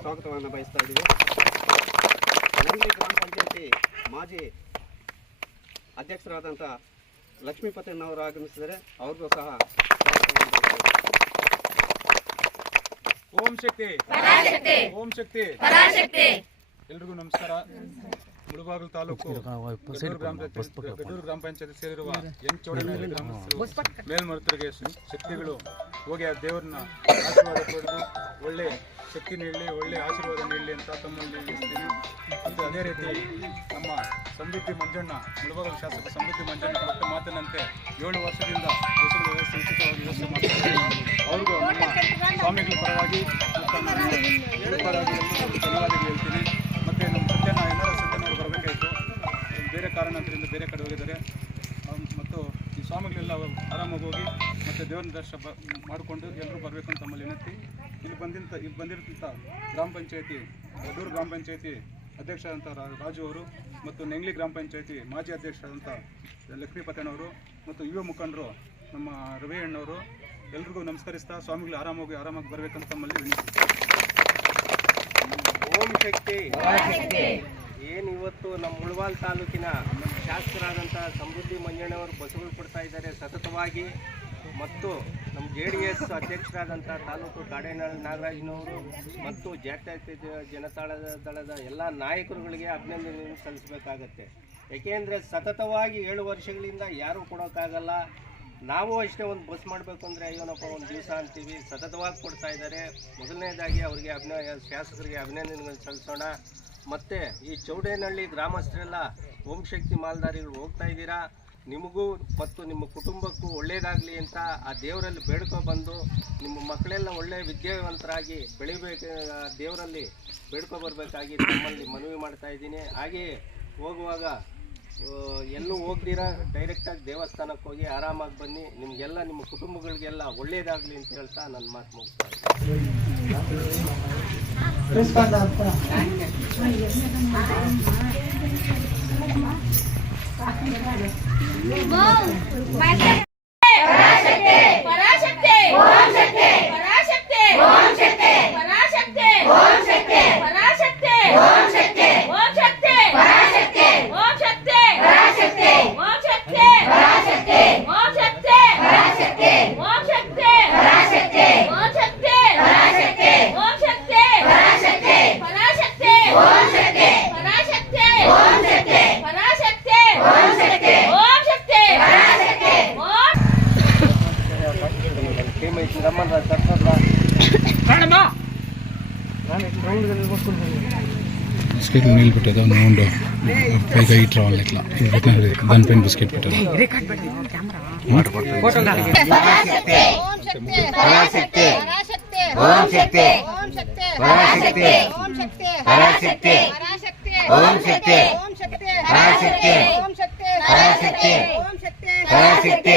ಸ್ವಾಗತವನ್ನು ಬಯಸ್ತಾ ಇದ್ದೀವಿ. ನಂದಿ ಗ್ರಾಮ ಪಂಚಾಯತಿ ಮಾಜಿ ಅಧ್ಯಕ್ಷರಾದಂಥ ಲಕ್ಷ್ಮೀಪತಿಯಣ್ಣವರು ಆಗಮಿಸಿದರೆ ಅವ್ರಿಗೂ ಸಹ ಓಂ ಶಕ್ತಿ. ಓಂ ಶಕ್ತಿ. ಎಲ್ರಿಗೂ ನಮಸ್ಕಾರ. ಮುಳುಬಾಗಿಲು ತಾಲೂಕು ಗ್ರಾಮ ಪಂಚಾಯತ್ ಗ್ರಾಮ ಪಂಚಾಯತ್ ಸೇರಿರುವ ಎನ್ ಚೌಡನಹಳ್ಳಿ ಗ್ರಾಮಸ್ಥರು ಮೇಲ್ಮರುತರಿಗೆ ಶಕ್ತಿಗಳು ಹೋಗಿ ಆ ದೇವ್ರನ್ನ ಆಶೀರ್ವಾದ ಪಡೆದು ಒಳ್ಳೆ ಶಕ್ತಿ ನೀಡಲಿ, ಒಳ್ಳೆ ಆಶೀರ್ವಾದ ನೀಡಲಿ ಅಂತ ತಮ್ಮಲ್ಲಿ ನಿಲ್ಲಿಸ್ತೀನಿ. ಮತ್ತು ಅದೇ ರೀತಿ ನಮ್ಮ ಸಮೃದ್ಧಿ ಮಂಜಣ್ಣ, ಮುಳಬಾಗಲು ಶಾಸಕ ಸಮೃದ್ಧಿ ಮಂಜಣ್ಣ ಕೊಟ್ಟ ಮಾತಿನಂತೆ ಏಳು ವರ್ಷದಿಂದ ಬಸ್ಸುಗಳ ವ್ಯವಸ್ಥೆ ವ್ಯವಸ್ಥೆ ಮಾಡ್ತಾರೆ ಅವ್ರಿಗೂ ನಮ್ಮ ಸ್ವಾಮಿಗಳ ಪರವಾಗಿ ಮತ್ತು ಧನ್ಯವಾದಗಳು ಹೇಳ್ತೀನಿ. ಮತ್ತು ನಮ್ಮ ಸತ್ಯನ ಎಲ್ಲರ ಸತ್ಯನವರು ಬರಬೇಕಾಯಿತು. ಬೇರೆ ಕಾರಣದಿಂದ ಬೇರೆ ಕಡೆ ಹೋಗಿದ್ದಾರೆ. ದೇವರ ದರ್ಶನ ಬ ಮಾಡಿಕೊಂಡು ಎಲ್ಲರೂ ಬರಬೇಕು ಅಂತ ನಮ್ಮಲ್ಲಿ ವಿನಂತಿ. ಇಲ್ಲಿ ಬಂದಿಂತ ಇಲ್ಲಿ ಬಂದಿರ್ತಂಥ ಗ್ರಾಮ ಪಂಚಾಯತಿ ದೊಡ್ಡೂರು ಗ್ರಾಮ ಪಂಚಾಯತಿ ಅಧ್ಯಕ್ಷರಾದಂಥ ರಾ- ರಾಜು ಅವರು ಮತ್ತು ನೆಂಗ್ಲಿ ಗ್ರಾಮ ಪಂಚಾಯತಿ ಮಾಜಿ ಅಧ್ಯಕ್ಷರಾದಂಥ ಲಕ್ಷ್ಮೀಪತನವರು ಮತ್ತು ಯುವ ಮುಖಂಡರು ನಮ್ಮ ರವಿ ಅಣ್ಣವರು ಎಲ್ರಿಗೂ ನಮಸ್ಕರಿಸ್ತಾ ಸ್ವಾಮಿಗಳು ಆರಾಮಾಗಿ ಆರಾಮಾಗಿ ಬರಬೇಕಂತ ನಮ್ಮಲ್ಲಿ ವಿನಂತಿ. ಓಂ ಶಕ್ತಿ. ಏನು ಇವತ್ತು ನಮ್ಮ ಮುಳವಾಲ್ ತಾಲೂಕಿನ ಶಾಸಕರಾದಂಥ ಸಮೃದ್ಧಿ ಮಂಜಣ್ಣವರು ಬಸ್ಸುಗಳು ಕೊಡ್ತಾ ಇದ್ದಾರೆ ಸತತವಾಗಿ. ಮತ್ತು ನಮ್ಮ ಜೆ ಡಿ ಎಸ್ ಅಧ್ಯಕ್ಷರಾದಂಥ ತಾಲೂಕು ಕಾಡೇನಹಳ್ಳಿ ನಾಗರಾಜ್ನವರು ಮತ್ತು ಜಾತ್ಯತೀತ ಜನತಾಳದ ದಳದ ಎಲ್ಲ ನಾಯಕರುಗಳಿಗೆ ಅಭಿನಂದನೆ ಸಲ್ಲಿಸಬೇಕಾಗತ್ತೆ. ಏಕೆಂದರೆ ಸತತವಾಗಿ ಏಳು ವರ್ಷಗಳಿಂದ ಯಾರೂ ಕೊಡೋಕ್ಕಾಗಲ್ಲ. ನಾವು ಅಷ್ಟೇ ಒಂದು ಬಸ್ ಮಾಡಬೇಕು ಅಂದರೆ ಅಯ್ಯೋನಪ್ಪ ಒಂದು ದಿವಸ ಅಂತೀವಿ. ಸತತವಾಗಿ ಕೊಡ್ತಾ ಇದ್ದಾರೆ. ಮೊದಲನೇದಾಗಿ ಅವರಿಗೆ ಅಭಿನಯ ಶಾಸಕರಿಗೆ ಅಭಿನಂದನೆಗಳನ್ನು ಸಲ್ಲಿಸೋಣ. ಮತ್ತು ಈ ಚೌಡೇನಹಳ್ಳಿ ಗ್ರಾಮಸ್ಥರೆಲ್ಲ ಓಂಶಕ್ತಿ ಮಾಲ್ದಾರಿಗಳು ಹೋಗ್ತಾ ಇದ್ದೀರಾ? ನಿಮಗೂ ಮತ್ತು ನಿಮ್ಮ ಕುಟುಂಬಕ್ಕೂ ಒಳ್ಳೆಯದಾಗಲಿ ಅಂತ ಆ ದೇವರಲ್ಲಿ ಬೇಡ್ಕೊ ಬಂದು ನಿಮ್ಮ ಮಕ್ಕಳೆಲ್ಲ ಒಳ್ಳೆಯ ವಿದ್ಯಾವಂತರಾಗಿ ಬೆಳಿಬೇಕು, ಆ ದೇವರಲ್ಲಿ ಬೇಡ್ಕೊ ಬರಬೇಕಾಗಿ ನಮ್ಮಲ್ಲಿ ಮನವಿ ಮಾಡ್ತಾ ಇದ್ದೀನಿ. ಹಾಗೆಯೇ ಹೋಗುವಾಗ ಎಲ್ಲೂ ಹೋಗ್ದಿರ ಡೈರೆಕ್ಟಾಗಿ ದೇವಸ್ಥಾನಕ್ಕೆ ಹೋಗಿ ಆರಾಮಾಗಿ ಬನ್ನಿ. ನಿಮಗೆಲ್ಲ, ನಿಮ್ಮ ಕುಟುಂಬಗಳಿಗೆಲ್ಲ ಒಳ್ಳೆಯದಾಗಲಿ ಅಂತ ಹೇಳ್ತಾ ನನ್ನ ಮಾತು ಮುಗಿಸ್ತಾ ಇದ್ದೀನಿ. บิ้งไป బిస్కెట్ నీళ్ళు పెట్టేదా నూనె పైగా ఇటు రావాలి ఇట్లా దానిపైన బిస్కెట్ పరాశక్తి ఓం శక్తి ఓం శక్తి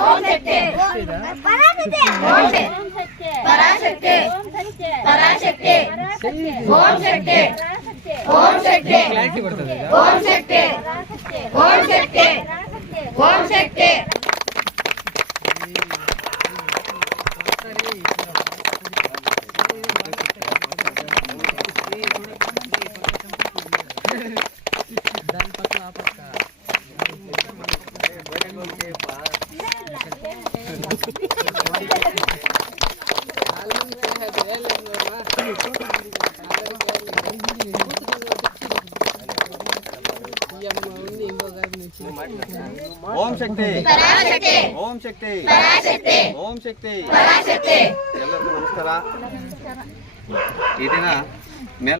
ಓಂ ಶಕ್ತಿ ಓಂ ಶಕ್ತಿ ಓಂ ಶಕ್ತಿ ಓಂ ಶಕ್ತಿ. ಓಂ ಶಕ್ತಿ. ಓಂ ಶಕ್ತಿ. ಎಲ್ಲರಿಗೂ ನಮಸ್ಕಾರ. ಈ ದಿನ